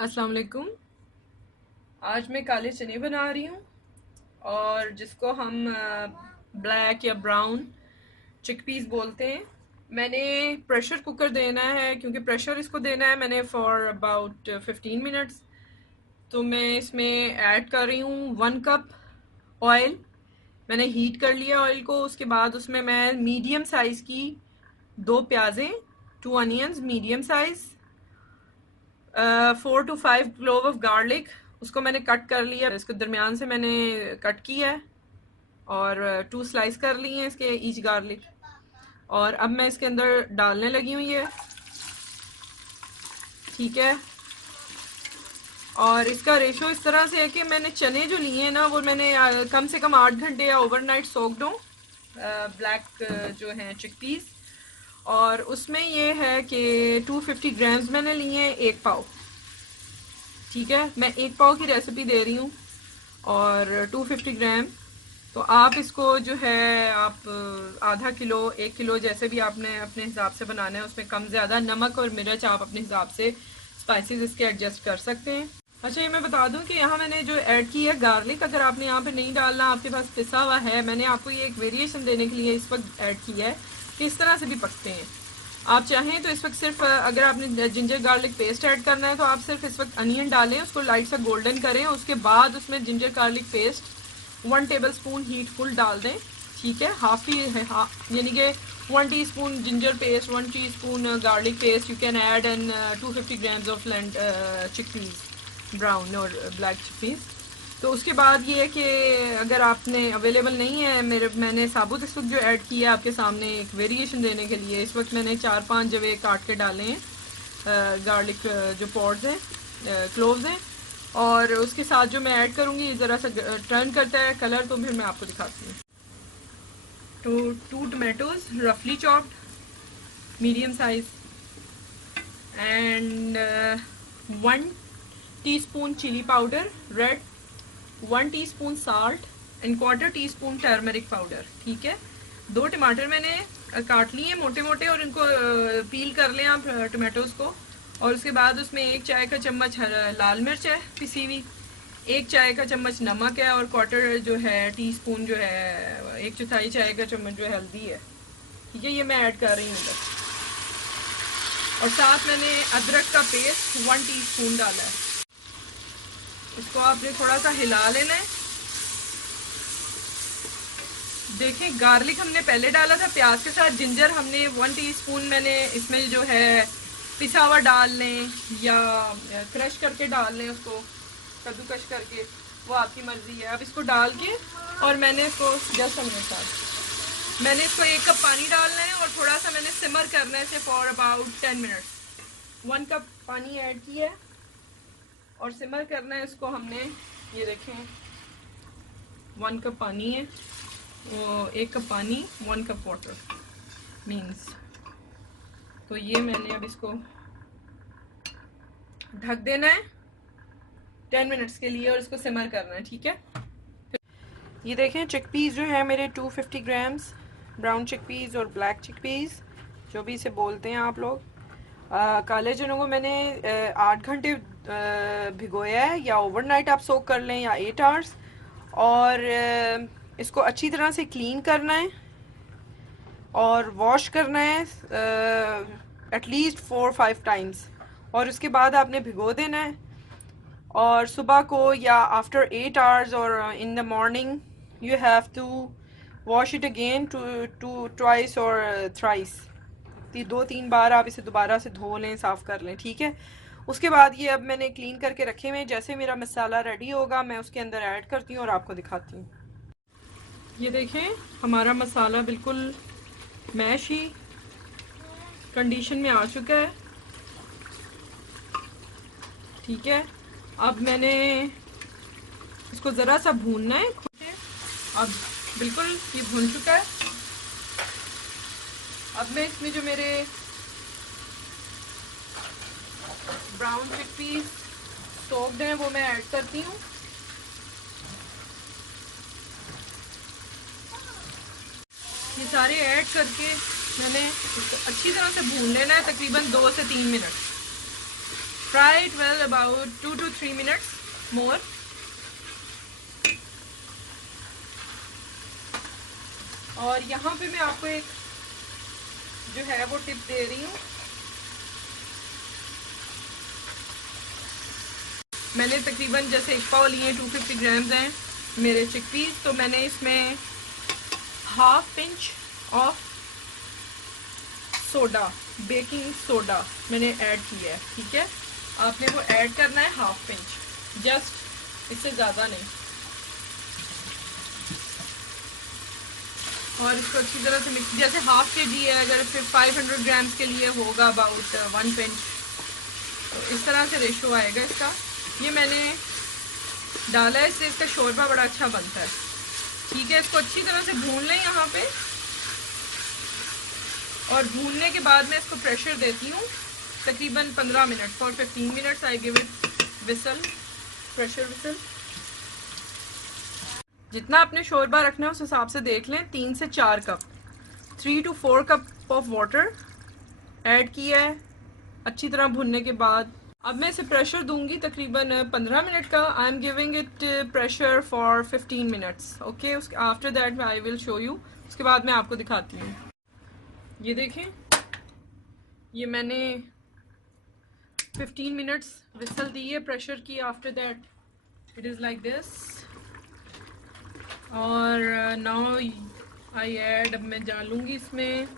अस्सलाम वालेकुम। आज मैं काले चने बना रही हूँ और जिसको हम ब्लैक या ब्राउन चिकपीस बोलते हैं। मैंने प्रेशर कुकर देना है क्योंकि प्रेशर इसको देना है मैंने फॉर अबाउट 15 मिनट्स। तो मैं इसमें ऐड कर रही हूँ 1 कप ऑयल। मैंने हीट कर लिया ऑयल को। उसके बाद उसमें मैं मीडियम साइज़ की 2 प्याज़ें, 2 onions medium size, 4 to 5 clove of garlic, उसको मैंने कट कर लिया। इसको दरमियान से मैंने कट किया है और 2 स्लाइस कर ली हैं इसके ईच गार्लिक। और अब मैं इसके अंदर डालने लगी हूँ ये। ठीक है। और इसका रेशो इस तरह से है कि मैंने चने जो लिए हैं ना वो मैंने कम से कम 8 घंटे या ओवरनाइट सोक्ड हूँ, ब्लैक जो हैं चिकपीस। और उसमें ये है कि 250 ग्राम्स मैंने लिए हैं, 1 पाव। ठीक है, मैं 1 पाव की रेसिपी दे रही हूँ और 250 ग्राम। तो आप इसको जो है आप आधा किलो 1 किलो जैसे भी आपने अपने हिसाब से बनाना है, उसमें कम ज़्यादा नमक और मिर्च आप अपने हिसाब से स्पाइसेस इसके एडजस्ट कर सकते हैं। अच्छा, ये मैं बता दूं कि यहाँ मैंने जो ऐड की है गार्लिक, अगर आपने यहाँ पे नहीं डालना, आपके पास पिसा हुआ है, मैंने आपको ये एक वेरिएशन देने के लिए इस वक्त ऐड किया है कि इस तरह से भी पकते हैं। आप चाहें तो इस वक्त सिर्फ अगर आपने जिंजर गार्लिक पेस्ट ऐड करना है तो आप सिर्फ इस वक्त अनियन डालें, उसको लाइट सा गोल्डन करें, उसके बाद उसमें ginger garlic paste 1 table spoon heat full डाल दें। ठीक है, यानी कि 1 teaspoon ginger paste, 1 teaspoon garlic paste you can add and 250 grams of chickpeas, brown और ब्लैक चिकपीस। तो उसके बाद ये है कि अगर आपने अवेलेबल नहीं है, मैंने साबुत इस वक्त जो ऐड किया है आपके सामने एक वेरिएशन देने के लिए, इस वक्त मैंने 4-5 जवे काट के डाले हैं गार्लिक जो पॉड्स हैं, क्लोव्स हैं। और उसके साथ जो मैं ऐड करूँगी ज़रा सा टर्न करता है कलर, तो फिर मैं आपको दिखाती हूँ। तो 2 टमाटोज रफली chopped medium size and 1 teaspoon chilli powder red, 1 teaspoon salt and 1/4 teaspoon turmeric powder. ठीक है, 2 टमाटर मैंने काट लिए मोटे मोटे और इनको पील कर लें आप टमाटोज को। और उसके बाद उसमें 1 चाय का चम्मच लाल मिर्च है पिसी हुई, 1 चाय का चम्मच नमक है और 1/4 टीस्पून जो है 1/4 चाय का चम्मच जो है हल्दी है। ठीक है, ये मैं ऐड कर रही हूँ इधर। और साथ मैंने अदरक का पेस्ट 1 टीस्पून डाला है। इसको आपने थोड़ा सा हिला लेना है। देखें, गार्लिक हमने पहले डाला था प्याज के साथ, जिंजर हमने 1 टीस्पून मैंने इसमें जो है पिसा हुआ डाल लें या क्रश करके डाल लें, उसको कद्दूकश करके, वो आपकी मर्ज़ी है। अब इसको डाल के और मैंने इसको मैंने इसको 1 कप पानी डालना है और थोड़ा सा मैंने सिमर करना है इसे फॉर अबाउट 10 मिनट्स। 1 कप पानी ऐड किया है और सिमर करना है इसको हमने। ये देखें, 1 कप पानी है, वो 1 कप पानी 1 कप वाटर मीन्स। तो ये मैंने अब इसको ढक देना है 10 मिनट्स के लिए और इसको सिमर करना है। ठीक है, ये देखें चिकपीस जो है मेरे 250 ग्राम्स, ब्राउन चिकपीस और ब्लैक चिकपीस जो भी इसे बोलते हैं आप लोग। काले चनों को मैंने 8 घंटे भिगोया है, या ओवरनाइट आप सोक कर लें या 8 आवर्स। और इसको अच्छी तरह से क्लीन करना है और वॉश करना है एटलीस्ट 4-5 टाइम्स। और उसके बाद आपने भिगो देना है और सुबह को या आफ्टर 8 आवर्स और in the morning you have to wash it again two twice और थ्राइस। 2-3 बार आप इसे दोबारा से धो लें, साफ़ कर लें। ठीक है, उसके बाद ये अब मैंने क्लीन करके रखे हुए हैं। जैसे मेरा मसाला रेडी होगा मैं उसके अंदर ऐड करती हूँ और आपको दिखाती हूँ। ये देखें, हमारा मसाला बिल्कुल मैश ही कंडीशन में आ चुका है। ठीक है, अब मैंने इसको ज़रा सा भूनना है। अब बिल्कुल ये भून चुका है। अब मैं इसमें जो मेरे ब्राउन चिकपीस सोक्ड हैं वो मैं ऐड करती हूँ। ये सारे ऐड करके मैंने इसको अच्छी तरह से भून लेना है, तकरीबन 2 से 3 minute. Fry it well about 2 to 3 minutes more. और यहाँ पे मैं आपको एक जो है वो टिप दे रही हूँ। मैंने तकरीबन जैसे एक पाव लिए 250 ग्राम्स हैं मेरे चिकपीस, तो मैंने इसमें half pinch of soda, baking soda मैंने ऐड किया है। ठीक है, आपने वो ऐड करना है हाफ पिंच, जस्ट, इससे ज़्यादा नहीं। और इसको अच्छी तरह से मिक्स, जैसे हाफ के जी है, अगर फिर 500 ग्राम्स के लिए होगा अबाउट 1 पिंच, तो इस तरह से रेशो आएगा इसका। ये मैंने डाला है, इससे इसका शोरबा बड़ा अच्छा बनता है। ठीक है, इसको अच्छी तरह से भून लें यहाँ पे, और भूनने के बाद मैं इसको प्रेशर देती हूँ तकरीबन 15 minute, for 15 minutes I give it whistle, pressure whistle. जितना आपने शोरबा रखना है उस हिसाब से देख लें। 3 से 4 cup, 3 to 4 cup of water add किया है अच्छी तरह भुनने के बाद। अब मैं इसे प्रेशर दूंगी तकरीबन 15 मिनट का। I am giving it pressure for 15 minutes. Okay, उसके after that I will show you. उसके बाद मैं आपको दिखाती हूँ। ये देखें, ये मैंने 15 मिनट्स विसल दी है प्रेशर की। After that it is like this. और नाउ आई ऐड, अब मैं डालूंगी इसमें,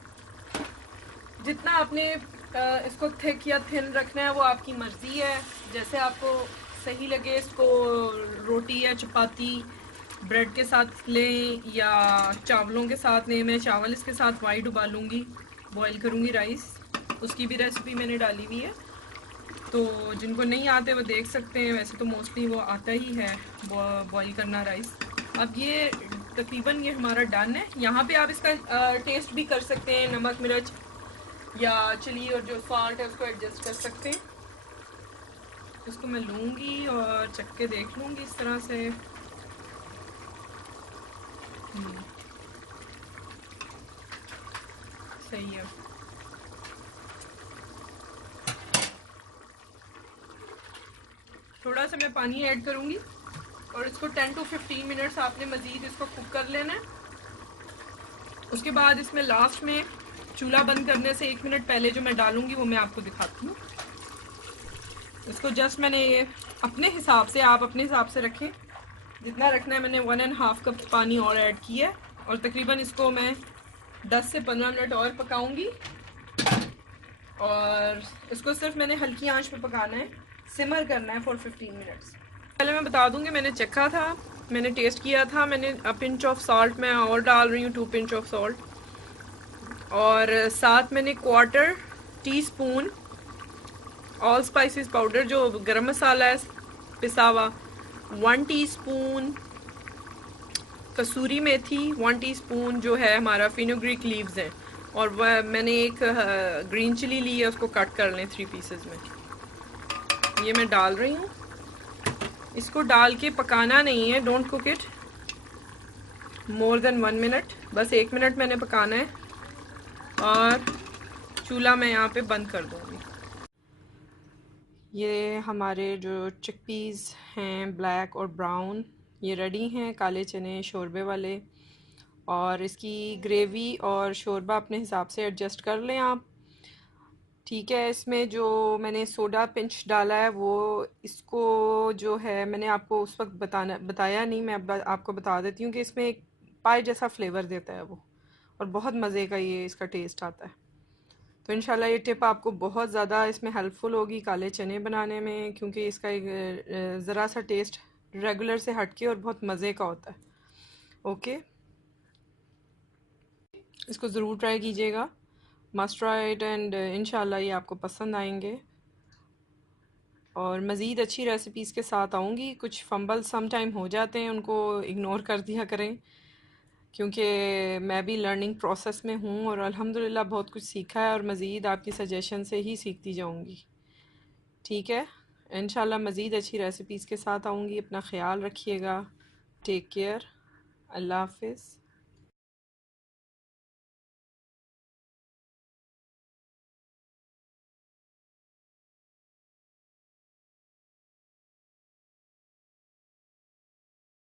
जितना आपने इसको थिक या थिन रखना है वो आपकी मर्ज़ी है, जैसे आपको सही लगे। इसको रोटी या चपाती ब्रेड के साथ लें या चावलों के साथ लें। मैं चावल इसके साथ वाइट उबालूंगी, बॉईल करूंगी राइस, उसकी भी रेसिपी मैंने डाली हुई है, तो जिनको नहीं आते वो देख सकते हैं। वैसे तो मोस्टली वो आता ही है बॉईल करना राइस। अब ये तकरीबन ये हमारा डन है। यहाँ पे आप इसका टेस्ट भी कर सकते हैं, नमक मिर्च या चिली और जो सॉल्ट है उसको एडजस्ट कर सकते हैं। इसको मैं लूँगी और चख के देख लूँगी इस तरह से। सही है। थोड़ा सा मैं पानी ऐड करूँगी और इसको 10 to 15 मिनट्स आपने मज़ीद इसको कुक कर लेना है। उसके बाद इसमें लास्ट में चूल्हा बंद करने से 1 मिनट पहले जो मैं डालूँगी वो मैं आपको दिखाती हूँ। इसको जस्ट मैंने ये अपने हिसाब से, आप अपने हिसाब से रखें जितना रखना है। मैंने 1.5 कप पानी और ऐड किया है और तकरीबन इसको मैं 10 से 15 मिनट और पकाऊंगी। और इसको सिर्फ मैंने हल्की आंच पे पकाना है, सिमर करना है फॉर 15 मिनट्स। पहले मैं बता दूंगी, मैंने चखा था, मैंने टेस्ट किया था। मैंने पिंच ऑफ सॉल्ट मैं और डाल रही हूँ, 2 पिंच ऑफ सॉल्ट, और साथ मैंने 1/4 टीस्पून ऑल स्पाइसेस पाउडर जो गरम मसाला है पिसा हुआ, 1 टीस्पून कसूरी मेथी, 1 टीस्पून जो है हमारा फिनोग्रीक लीव्स हैं, और वह मैंने एक ग्रीन चिली ली है, उसको कट कर लें 3 पीसेस में। ये मैं डाल रही हूँ। इसको डाल के पकाना नहीं है, don't cook it more than 1 minute, बस 1 मिनट मैंने पकाना है और चूल्हा मैं यहाँ पे बंद कर दूँगी। ये हमारे जो चिकपीस हैं ब्लैक और ब्राउन, ये रेडी हैं काले चने शोरबे वाले। और इसकी ग्रेवी और शोरबा अपने हिसाब से एडजस्ट कर लें आप। ठीक है, इसमें जो मैंने सोडा पिंच डाला है वो इसको जो है मैंने आपको उस वक्त बताया नहीं, मैं अब आपको बता देती हूँ कि इसमें एक पाई जैसा फ्लेवर देता है वो, और बहुत मज़े का ये इसका टेस्ट आता है। तो इंशाल्लाह ये टिप आपको बहुत ज़्यादा इसमें हेल्पफुल होगी काले चने बनाने में, क्योंकि इसका एक ज़रा सा टेस्ट रेगुलर से हटके और बहुत मज़े का होता है। ओके, इसको ज़रूर ट्राई कीजिएगा, मस्ट ट्राई इट, एंड इंशाल्लाह ये आपको पसंद आएंगे। और मज़ीद अच्छी रेसिपीज़ के साथ आऊँगी। कुछ फंबल सम टाइम हो जाते हैं, उनको इग्नोर कर दिया करें, क्योंकि मैं भी लर्निंग प्रोसेस में हूँ और अल्हम्दुलिल्लाह बहुत कुछ सीखा है और मज़ीद आपकी सजेशन से ही सीखती जाऊँगी। ठीक है, इंशाल्लाह मज़ीद अच्छी रेसिपीज़ के साथ आऊँगी। अपना ख्याल रखिएगा। Take care. अल्लाह हाफिज़।